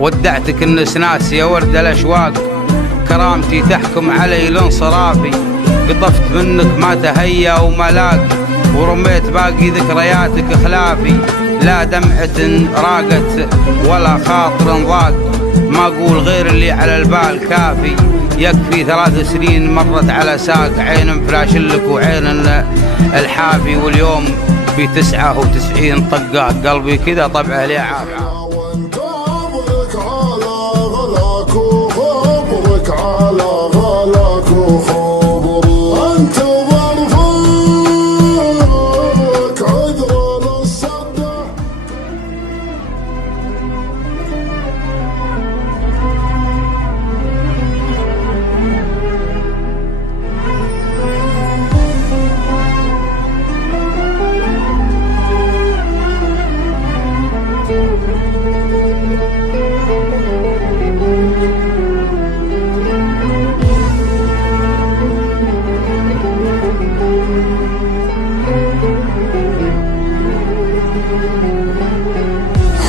ودعتك النسناس يا ورد الأشواق، كرامتي تحكم علي الانصرافي، قطفت منك ما تهيا وما لاق، ورميت باقي ذكرياتك خلافي. لا دمعة راقت ولا خاطر ضاق، ما أقول غير اللي على البال كافي. يكفي 3 سنين مرت على ساق، عين فلاش لك وعين الحافي، واليوم في 99 طقة قلبي كذا طبعه لي عافي.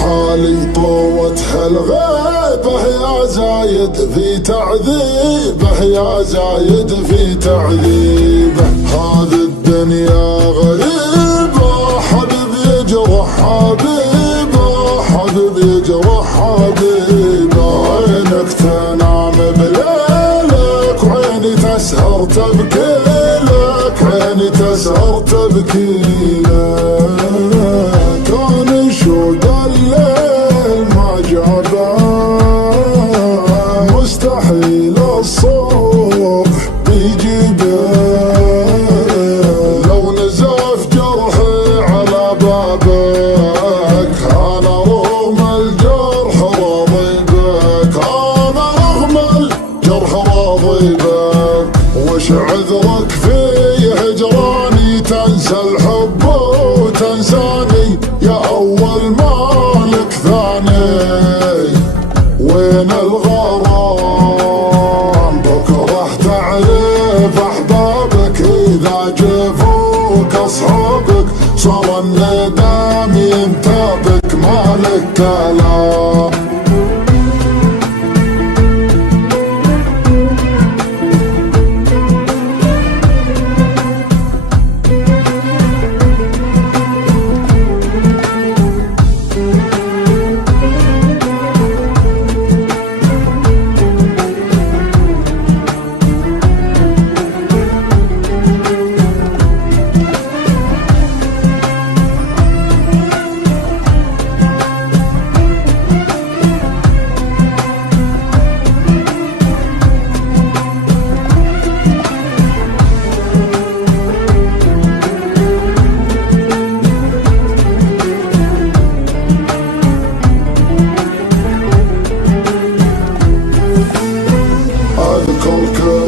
حالي طوتها الغيبة يا زايد في تعذيبه، يا زايد في تعذيبه. هذه الدنيا غريبة، حبيب يجرح حبيبه، حبيب يجرح حبيبه. عينك تنام بليلك وعيني تسهر تبكي لك، عيني تسهر تبكي لك. كان شوق الليل ما جابه، مستحيل الصبح بيجيبه. لو نزف جرحي على بابك، انا رغم الجرح راضي بك، انا رغم الجرح راضي بك. وش عذرك في هجراني؟ تنسى الحب وتنساني، يا أول مالك ثاني. وين الغرام؟ بكره تعرف أحبابك، إذا جفوك أصحابك صار الندم ينتابك، مالك كلام.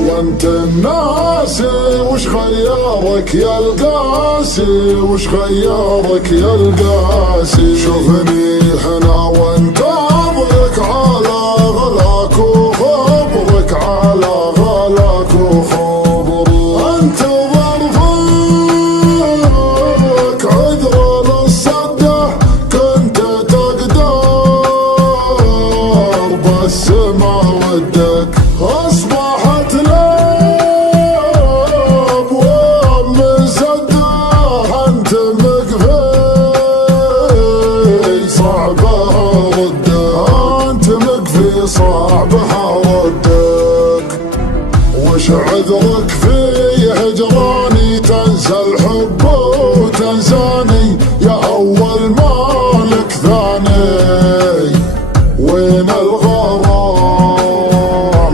وانت الناسي، وش خيارك يا القاسي، وش خيارك يا القاسي. شوفني هنا وانتظرك على غلاك وخبرك، على غلاك وخبرك. انتظر فيك عذر للصدة، كنت تقدر بس ما ودك. أصبحت الأبواب مسدة، أنت مقفي صعبها ردك، أنت مقفي صعبها ردك. وش عذرك في هجراني؟ تنسى الحب وتنساني، يا أول مالك ثاني. وين الغرام؟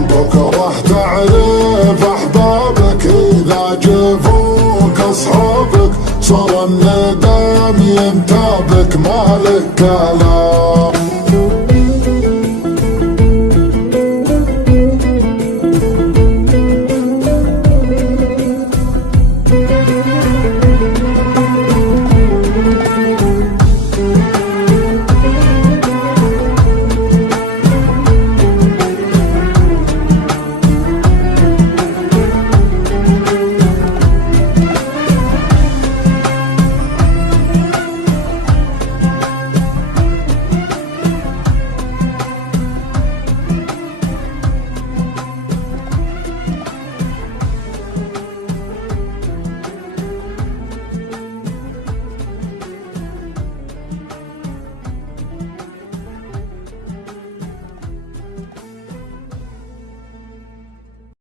بكره تعرف أحبابك، إذا جفوك أصحابك صار الندم ينتابك، مالك كلام.